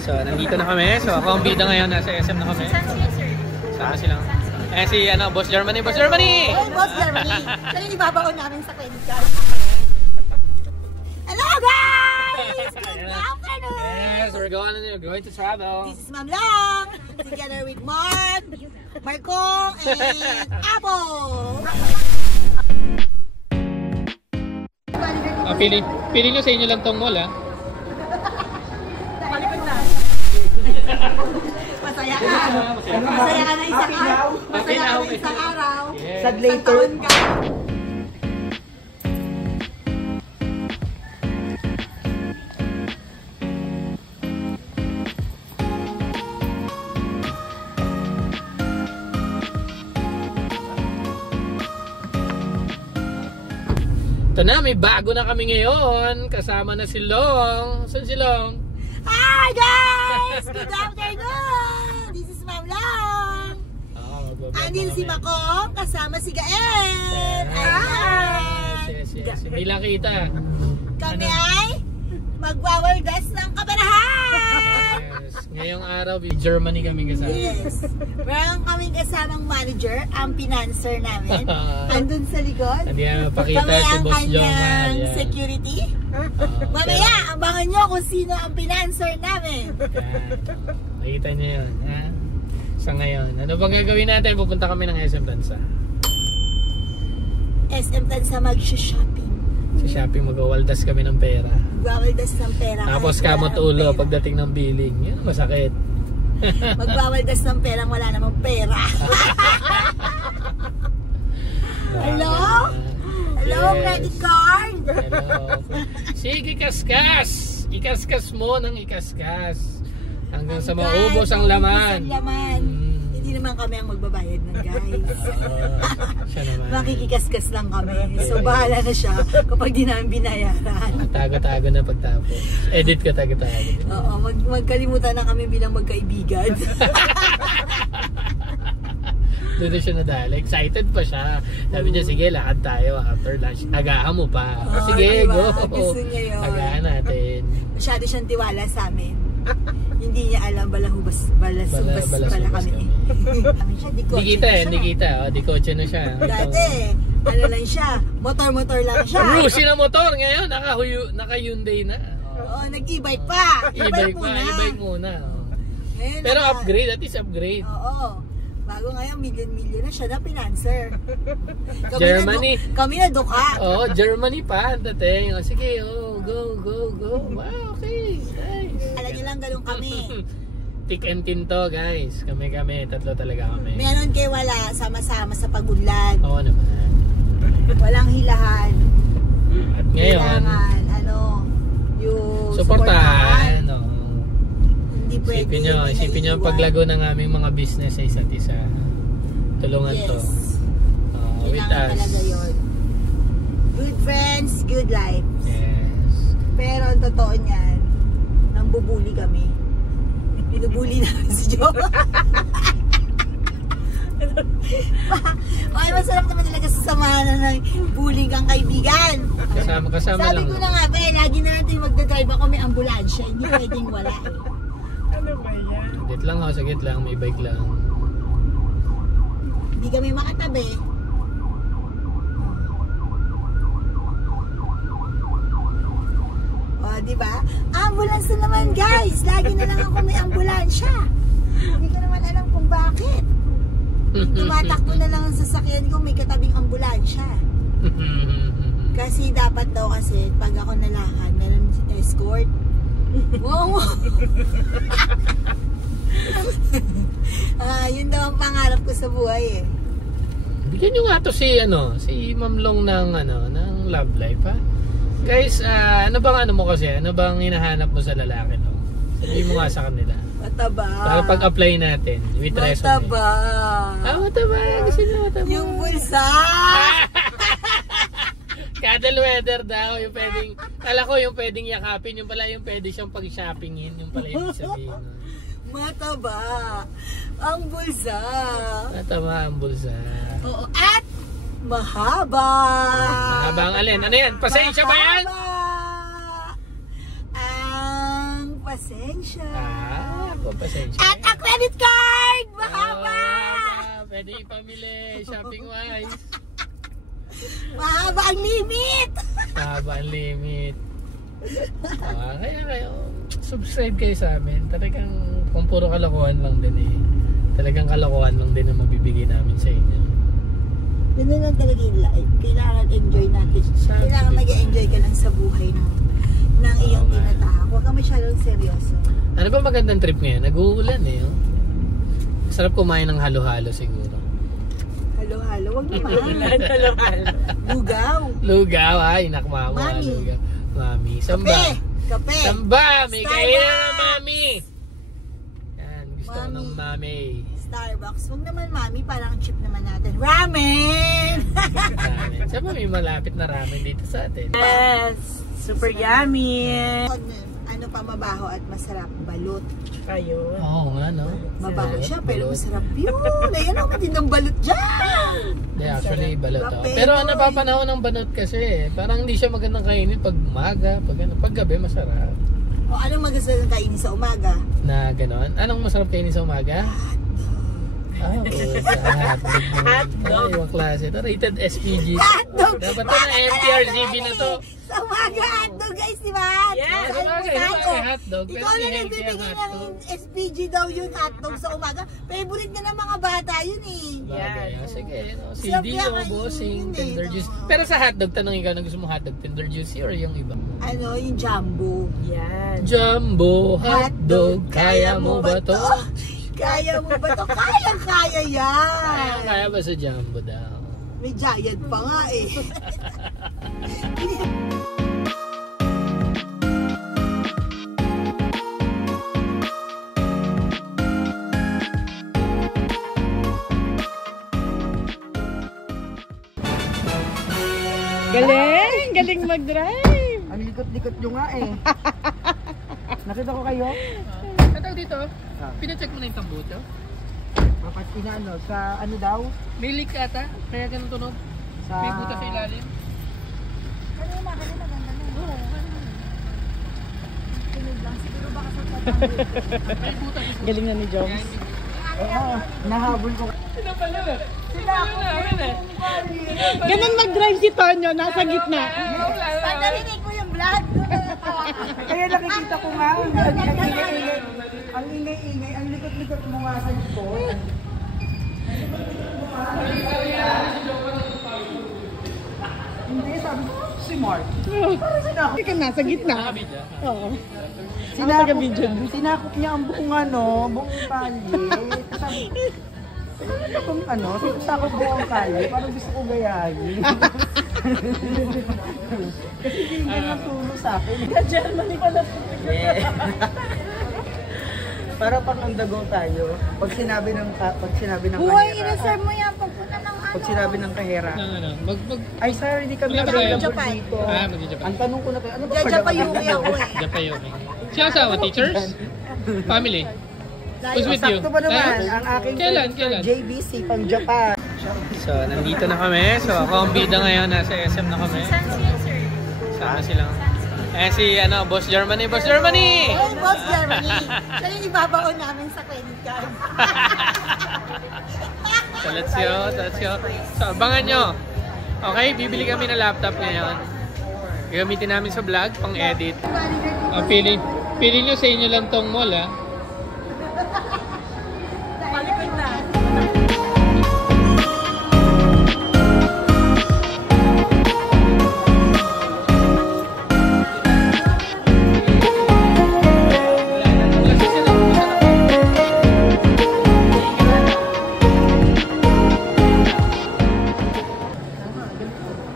So, nandito na kami. So, ako ang bida ngayon. Nasa SM na kami. Sama silang. Eh, si Boss Germany. Boss Germany! Oh, Boss Germany. Kaya ibabaon namin sa credit card. Hello, guys! Good afternoon! Yes, we're going to travel. This is Ma'am Long. Together with Mark, Marco, and Apple. Pili nyo sa inyo lang tong mall, ha? Malikot na. Masaya ka. Masaya ka na isang araw. Masaya ka na isang araw. Sad later. Ito na, may bago na kami ngayon. Kasama na si Long. Saan si Long? Hi guys! Good afternoon! This is Ma'am Long. Andin si Mako, kasama si Gael. Yes. Bilang kita. Kami ay magwawardas ng kabarahan. Yes. Ngayong araw, Germany kami kasama. Yes. Meron kaming kasamang manager, ang financer namin. Andun sa likod. Hindi na mapakita kami si ang Boss Jong. kanyang security. Mamaya, abangan nyo kung sino ang financer namin. Makita nyo yun, ha? Sa ngayon, ano bang gagawin natin? Pupunta kami ng SM Tansa. SM Tansa mag-shopping. Sa shopping, mag-awaldas kami ng pera. Magwawaldas ng pera. Tapos kamot ulo pagdating ng billing. Yan, masakit. Magwawaldas ng pera, wala namang pera. Hello? Hello, Yes. credit card? Hello. Sige, kaskas. Ikaskas mo ng ikaskas. Hanggang sa maubos ang laman. Hindi naman kami ang magbabayad ng guys. Siya naman. Makikikaskas lang kami. So bahala na siya kapag di namin binayaran. Tago-tago na pagtapos. Edit ka tago-tago. Oo, magkalimutan na kami bilang magkaibigan. Doon siya nadala. Excited pa siya. Sabi niya, sige, lakad tayo after lunch. Agahan mo pa. Sige, diba? go. Gusto niya yun. Agahan natin. Masyado siyang tiwala sa amin. Hindi niya alam, balasubas pala kami. Hindi kita. Di kotse na siya. Dati, ano lang siya, motor lang siya. Rusi na motor ngayon, naka Hyundai na. Oo, nag-e-bike pa. E-bike muna. Pero upgrade, at least upgrade. Oo. Bago ngayon, milyon na siya na financer. Germany. Kami na duka. Oo, Germany pa. Dating. Sige, go. Wow, okay. Nice. Alam niyo lang, ganun kami. Thick and thin to, guys. Kami. Tatlo talaga kami. Meron kay wala, sama-sama sa pagunlad. Oo naman. Walang hilahan. At ngayon, kailangan, yung suportahan. Hindi pwede. Isipin nyo ang paglago ng aming mga business sa isa't isa. Tulungan to. With us. Talaga yun. Good friends, good life. Yes. Pero ang totoo niyan, nambubuli kami. Binubuli namin si Joe. Okay, masarap naman talaga sasamahan na ng bullying kang kaibigan. Kasama Sabi lang. ko na nga, lagi na natin magdadrive ako, may ambulansya. Hindi pwedeng wala. Ano ba yan? Saglit lang, saglit lang. May bike lang. Hindi kami makatabi. O, diba? Ambulance na naman, guys. Lagi na lang ako may ambulansya. Hindi ko naman alam kung bakit. Tumatakbo na lang ang sasakyan ko, may katabing ambulansya. Kasi dapat daw kasi pag ako nalakad, meron escort. Wow. Yun daw ang pangarap ko sa buhay eh. Bigyan nyo nga to si Ma'am Long ng love life, ha? Guys, ano bang mo kasi? Ano bang hinahanap mo sa lalaki, no? Sabihin mo nga sa kanila. Mataba. Para pag-apply natin, with resume. Mataba. Mataba. Kasi na mataba. Yung bulsa. Cuddle weather daw, yung pwedeng, kala ko yung pwedeng yakapin, yung pala yung pwede siyang pag-shoppingin, yung pala yung sabihin. Mataba. Ang bulsa. Mataba ang bulsa. Oo, at mahaba. Mahaba ang alin? Ano yan? Pasensya ba yan? Ang pasensya pasensya. Pasensya. At a credit card! Mahaba! Pwede ipamili, shopping-wise. Mahaba ang limit! Mahaba ang limit. Kaya kayo, subscribe kayo sa amin. Talagang, kung puro kalokohan lang din eh. Talagang kalokohan lang din ang mabibigay namin sa inyo. Yun lang talaga yung life. Kailangan enjoy natin. Kailangan mag-enjoy ka lang sa buhay ng iyong tinatahak. Huwag ka masyadong seryoso. Ano ba magandang trip ngayon? Nag-uulan eh. Oh. Sarap kumain ng halo-halo siguro. Halo-halo? Huwag naman. Halo-halo. Lugaw. Lugaw, ay nakmama. Mami. Lugaw. Mami. Samba. Kape. Samba. May Starbucks. kainan na mami. Yan, gusto ko Mami. ng mami. Starbucks. Huwag naman mami, parang cheap naman natin. Ramen! Ramen. Saan ba may malapit na ramen dito sa atin? Yes! Super yummy! Ano pa mabaho at masarap? Balot. Ayun. Oo nga, no? Mabaho siya, pero Balot. masarap yun. Ayan ang matindang balot dyan. Yeah, actually, balot ako. Kape, Pero boy. napapanahon ng balot kasi. Parang hindi siya magandang kainin pag umaga. Pag gabi, masarap. O anong magasalang kainin sa umaga? Na gano'n. Anong masarap kainin sa umaga? Hotdog. Ay, ibang klase. Ito, rated SPG. Hotdog! Dapat to na MTRGB na to. Sa umaga, hotdog guys, di ba? Yes, sa umaga, hotdog. Pero Ikaw na healthy ang nagbibigay ng hotdog. SPG daw yung hotdog sa umaga. Favorite na ng mga bata yun eh. Bagay. Sige, no? Sarap CD yan, o bossing, yun eh, tender no? juice. Pero sa hotdog, tanong ikaw na gusto mo hotdog, tender juicy or yung iba? Ano, yung jumbo. Yan. Jumbo hotdog, kaya mo ba to? Kaya mo ba to? Kaya yan. Kaya ba sa jumbo daw? May giant pa nga eh. Galing! Galing mag-drive! Ang likot-likot nyo nga eh. Nakita ko kayo? Katawag dito, pinacheck mo na yung tambuto? Mapati na ano, sa ano daw? May leak ata, kaya ganun tunog. Sa... May butas sa ilalim. Kanina, ganda na. Tunog lang, siguro baka sa May butas. Galing na ni Joms. Oo, nahabol ko. Sino pala? Ganun mag-drive si Tonyo, nasa gitna. Pag narinig mo yung blood, Kaya nakikita ko nga, ang ingay-ingay, ang likot-likot mo nga sa likod. Hindi, sabi ko, si Mark. Hindi ka nasa gitna. Oo. Sinakop niya ang buong buong kalye. Sabi ko, sinakop buong kalye, parang gusto ko gayahin. Kasi hindi ka natulo sa akin. Germany pala. Para pang undergo tayo. Pag sinabi ng buhay, kahera. i-reserve mo yan pagpunta ng ano. Pag sinabi ng kahera. Ano, Ay sir, hindi kami Wala ba tayo? available Japan. dito. Mag-Japan. Ang tanong ko na kayo, ano ba Jajapayuki ako eh. Japayoki. Sino asawa? Teachers? Family? Who's with you? Sakto ba naman? Tayo? Ang aking Kailan? JBC pang Japan. So, nandito na kami. So, ako ang bida ngayon. Nasa SM na kami. Sama silang. Eh, si Boss Germany. Boss Germany! Oh, Boss Germany. Siya yung ibabaon namin sa credit card. So, let's go. So, abangan nyo. Okay, bibili kami ng laptop ngayon. Gagamitin namin sa vlog, pang-edit. Pili nyo sa inyo lang tong mall, ha? Palikod na.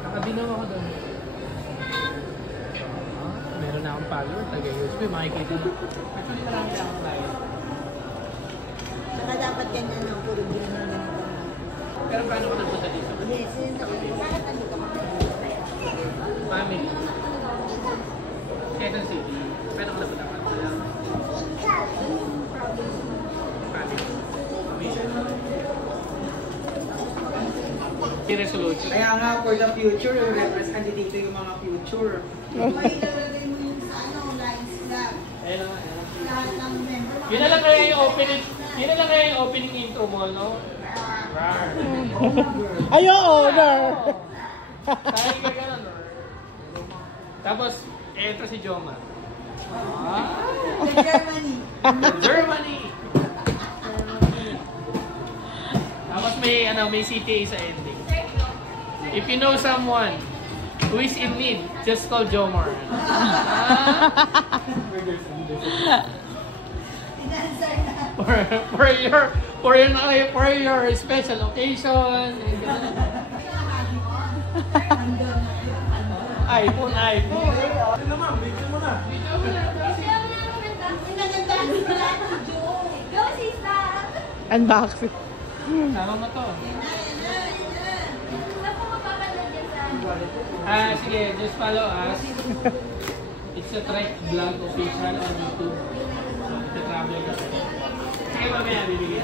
Nakabinaw ako doon. Meron na akong follower, taga-USB, makikita nyo. Actually, marami na akong client. Saka dapat ganyan lang, puro ganyan lang ganito. Pero paano ko nagpunta dito? Yes, yun ako. Bakit nandito ka? Family. Quezon City. Paano ko nagpunta? Family. Resolution. Kaya nga, for the future, represent dito yung mga future. May ilalagay mo yung sa lines lang. Ayun na nga. Yun na lang kaya yung opening, yun na lang kaya yung opening intro mo, no? Rar. Ay, oo, rar. Tayo ka ganun, no? Tapos, eto si Joma. Germany. Germany! Tapos may CTA sa ending. If you know someone who is in need, just call Jomar. For your special occasion. iPhone. Ano naman, video mo na. Unboxing. Sama mo to. Sige, just follow us. It's a Trek Vlog official on YouTube. The traveler kasi. Sige, mamaya bibigyan.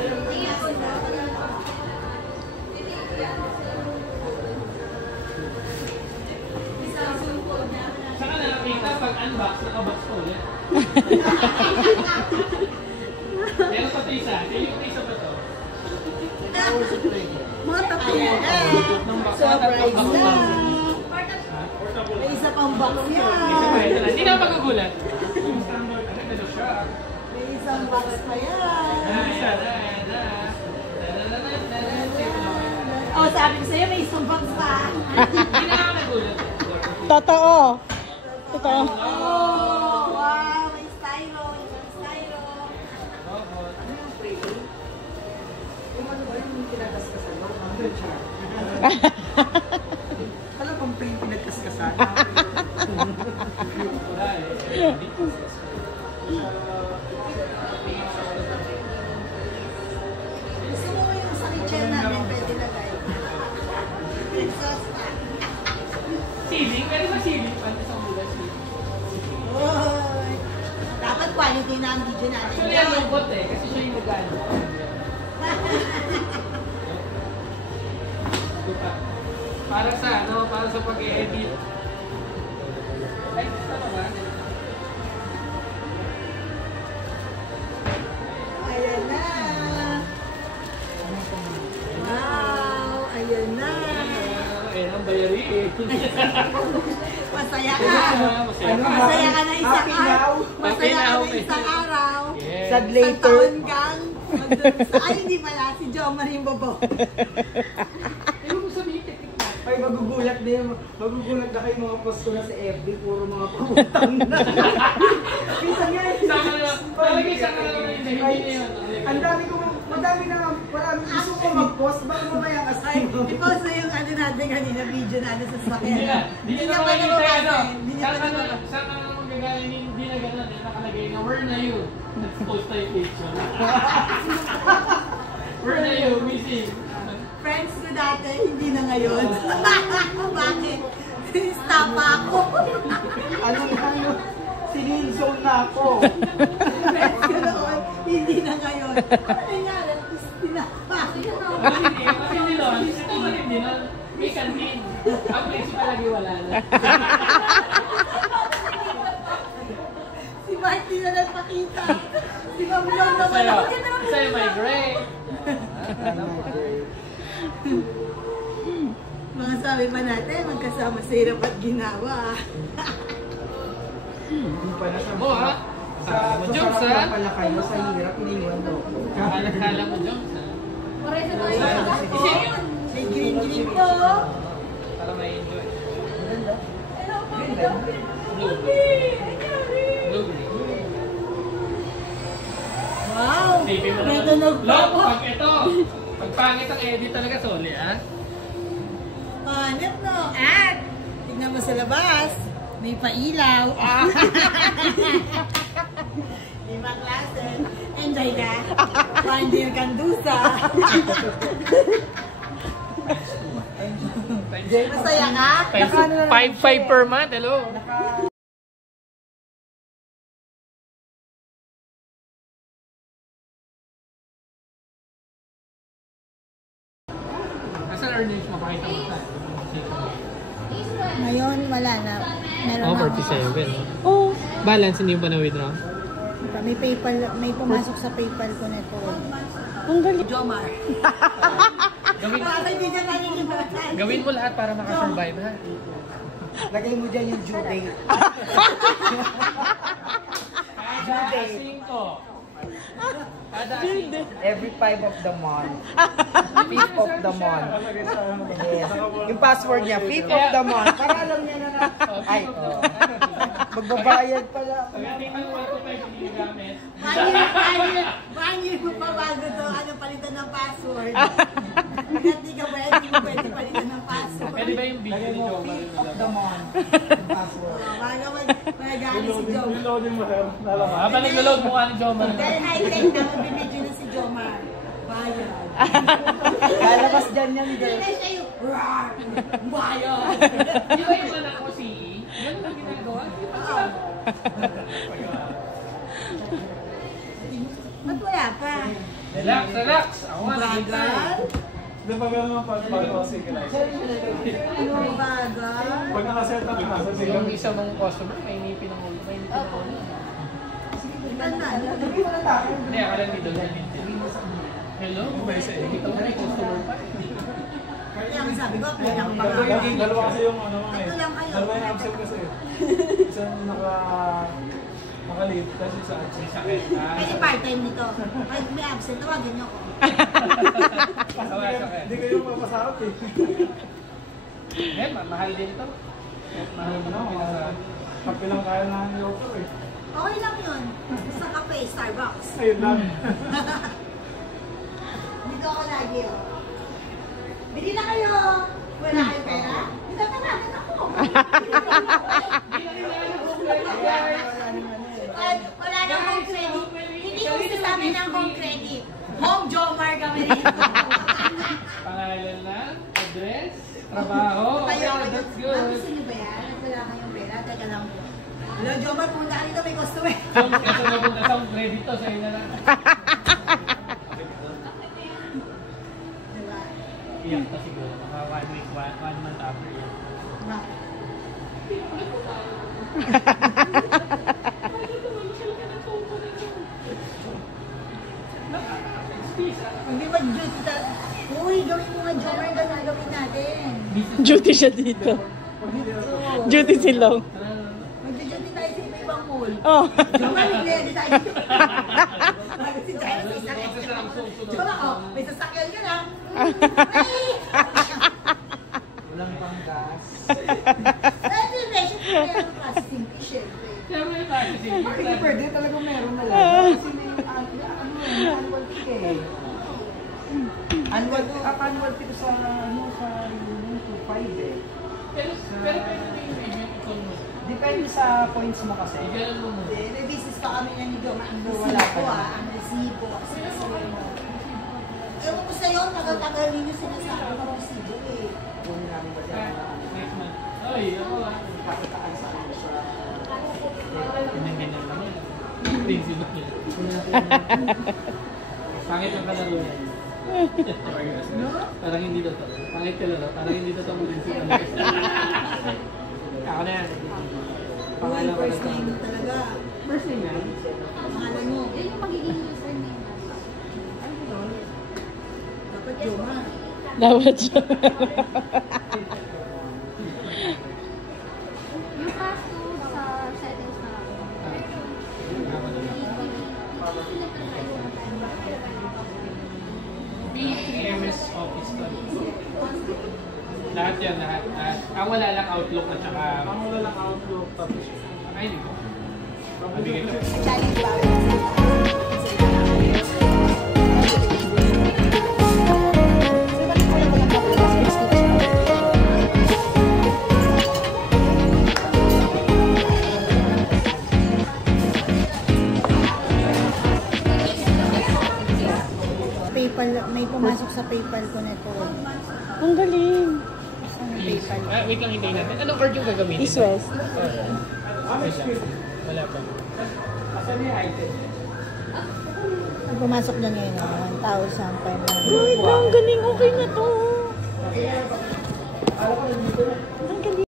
Saka na nakita pag unbox, nakabox ko ulit. Meron pa ito isa. Yung isa ba ito? Ayan na. Surprise na. May isa pang box yan. Hindi na magugulat. May isang box pa yan. Oh, sabi ko sa'yo, may isang box pa. Hindi na magugulat. Totoo. Totoo. Oh, wow. May stylo. Isang stylo. Ano yung frame? Yung ano ba yung pinagkaskasan mo? Alam kong frame pinagkaskasan. Gusto mo yung sa kitchen namin, pwede lagay. Sauce pa. Ceiling? Pwede ba ceiling? Pwede sa mula ceiling. Oy. Dapat quality na ang video natin. Actually, ang lungkot eh. Kasi siya yung nag-ano. Para sa ano? Para sa pag-e-edit. Ay, tama ba? Ayan na. Wow, ayan na. Ayan ang bayari eh. Masaya ka. Masaya ka. Masaya ka na isang Happy now. araw. Masaya ka na isang araw. Yes. Sad Isang later. taon kang magdun sa... Ay, hindi pala. Si Jomar yung bobo. Ano mo sabihin? Teknik na. Ay, magugulat din. Magugulat na kayo mga post ko na sa FB. Puro mga pangutang na. Minsan nga eh. Sama na. Talaga isang araw na yun. Hindi na yun. Ang dami ko, madami na nga. Marami gusto ko mag-post. Baka mamaya kasi. Ay, because na yung ano natin kanina, video natin sa sakyan. Hindi na. Hindi niya pa nababasin. Hindi niya pa nababasin. Saan ka naman gagaling? Hindi na gano'n. Nakalagay na, where na you? Let's post tayo picture. Where na you? Missing. Friends ko dati, hindi na ngayon. Bakit? Stop ako. Ano na yun? Sinilzone na ako. Friends ko noon, hindi na ngayon. Ano nangyari? Tinapa. Kasi hindi nun. Hindi nun. May kantin. Ang place palagi wala na. Si Marty na nagpakita. Si Ma'am Long naman. Sa'yo may gray. Mga sabi pa natin, magkasama sa hirap at ginawa. Hindi pa na sa Mo ha? Sa Jokes sarap ha? na pala kayo. Sa hirap, iniwan mo. Kala mo jokes ha? May green to. Para may enjoy. Wow! Baby mo May naman. tunog pa Look, po. pag ito. Pag pangit ang edit talaga, soli ha? Panip no. At, tignan mo sa labas. May pailaw. Lima klase. Enjoy ka. Pandir Kandusa. Masaya ka? 5-5 per month, hello? Nasaan earnings mo? Pakita mo sa Ngayon, wala na. Meron Oh, na. 47. Oh, Balance, hindi mo pa na-withdraw? May PayPal, may pumasok sa PayPal ko na ito. Ang galing. Jomar. Gawin mo lahat para makasurvive, ha? Lagay mo dyan yung due date. Kada 5. Kada 5. Every 5 of the month. 5th of the month. Yes. Yung password niya, 5th of the month. Para alam niya na ay, oh. Magbabayad pala. Pagdating ng 1 to 5 hindi gamit. 1 year mo pa bago to, ano, palitan ng password. Hindi ka ba, hindi mo pwede palitan ng password. Pwede ba yung video ni Joe? 5th of the month. Password. Bago magagali si Jomar. Habang nag-load mo ka ni Joe. Dahil high-tech na, magbibidyo na si Jomar. Bayad. Lalabas dyan yan, Hindi girl. na siya yung roar. Bayad. Di ba yung anak ko si ganun ang ginagawa? Ba't wala pa? Relax, relax! Ako nga, Bagal? Hindi pa gano'n ang pag-synchronize. Ano bagal? Pag nakaset up na, sa Yung isa mong customer, may inipin ng ulo. May inipin ng ulo. Tanda. Hindi, akala ni Don. Hello? May isa eh. Ito may customer pa. Kaya ang sabi ko, play lang pa nga. Dalawa kasi yung ano mga eh. Ito lang kayo. Dalawa yung absent kasi. Isang naka-leave kasi sa absent. Sakit. Pwede part-time nito. Kahit may absent, tawagan niyo ako. Hindi kayo mapasahot eh. Eh, mahal din to. Mahal mo na. Kape lang kaya na ng offer eh. Okay lang yun. Sa cafe, Starbucks. Ayun lang. Dito ako lagi, oh. Bili na kayo! Wala kayong pera? Dito tawagan ako. Wala nang home credit. Hindi ko sinasabi ng home credit. Home Jomar kami rito. Pangalan lang, address, trabaho. Kayo, Okay, that's good. gusto niyo ba yan? Wala kayong pera? Teka lang. Hello, Jomar, pumunta ka dito, may customer. Kasi napunta sa credit to, sa'yo na lang. Diba? Iyak to siguro. Mga 1 week, 1 month after yan. Hindi mag-duty ta. Uy, gawin mo nga, Jomar, ganun gawin natin. Duty siya dito. Duty si Long. Mag-duty tayo sa iba-ibang mall. Oh. Jomar, hindi tayo dito. Si Jomar, may sasakyan. Jomar, oh, may sasakyan ka na. Walang pang gas. Pwede, medyo meron processing fee, syempre. Siyempre, kasi Hindi pwede, talagang meron na lang. Kasi may annual fee eh. Annual fee sa sa 2.5 eh. pero pwede na yung review ito mo. Depende sa points mo kasi. Ganun mo mo. May business pa kami na ni Jomar. Ang Wala resibo, pa. ang resibo. Sinasabi mo. Ewan ko sa'yo, tagal-tagal ninyo sinasabi ng resibo eh. Kunin namin ba Ah, dyan? next month. Oy, ako ah. Kakitaan sa ano sa... Ganyan-ganyan lang yan. Principle yan. Pangit ang kalaro yan. Parang hindi totoo. Pangit ka laro. Parang hindi totoo mo din siya. Ako na yan. Uy, Pangalawa first na name mo talaga. First name yan. Pangalan mo. Yun yung magiging username. Dapat Jomar. Dapat siya. Yung password sa settings na ako. PMS Office to. Lahat yan, lahat. Wala lang Outlook at saka... Ang wala lang outlook tapos. Ay, hindi ko. Mabigay ko. Challenge ba? PayPal, may pumasok sa PayPal ko na ito. Ang galing. Saan yung PayPal? Wait lang, hintayin natin. Anong card yung gagamitin? East West. Wala pa. Asan yung item? Ang pumasok na ngayon, 1,500. Wait, ang galing. Okay na to. Ang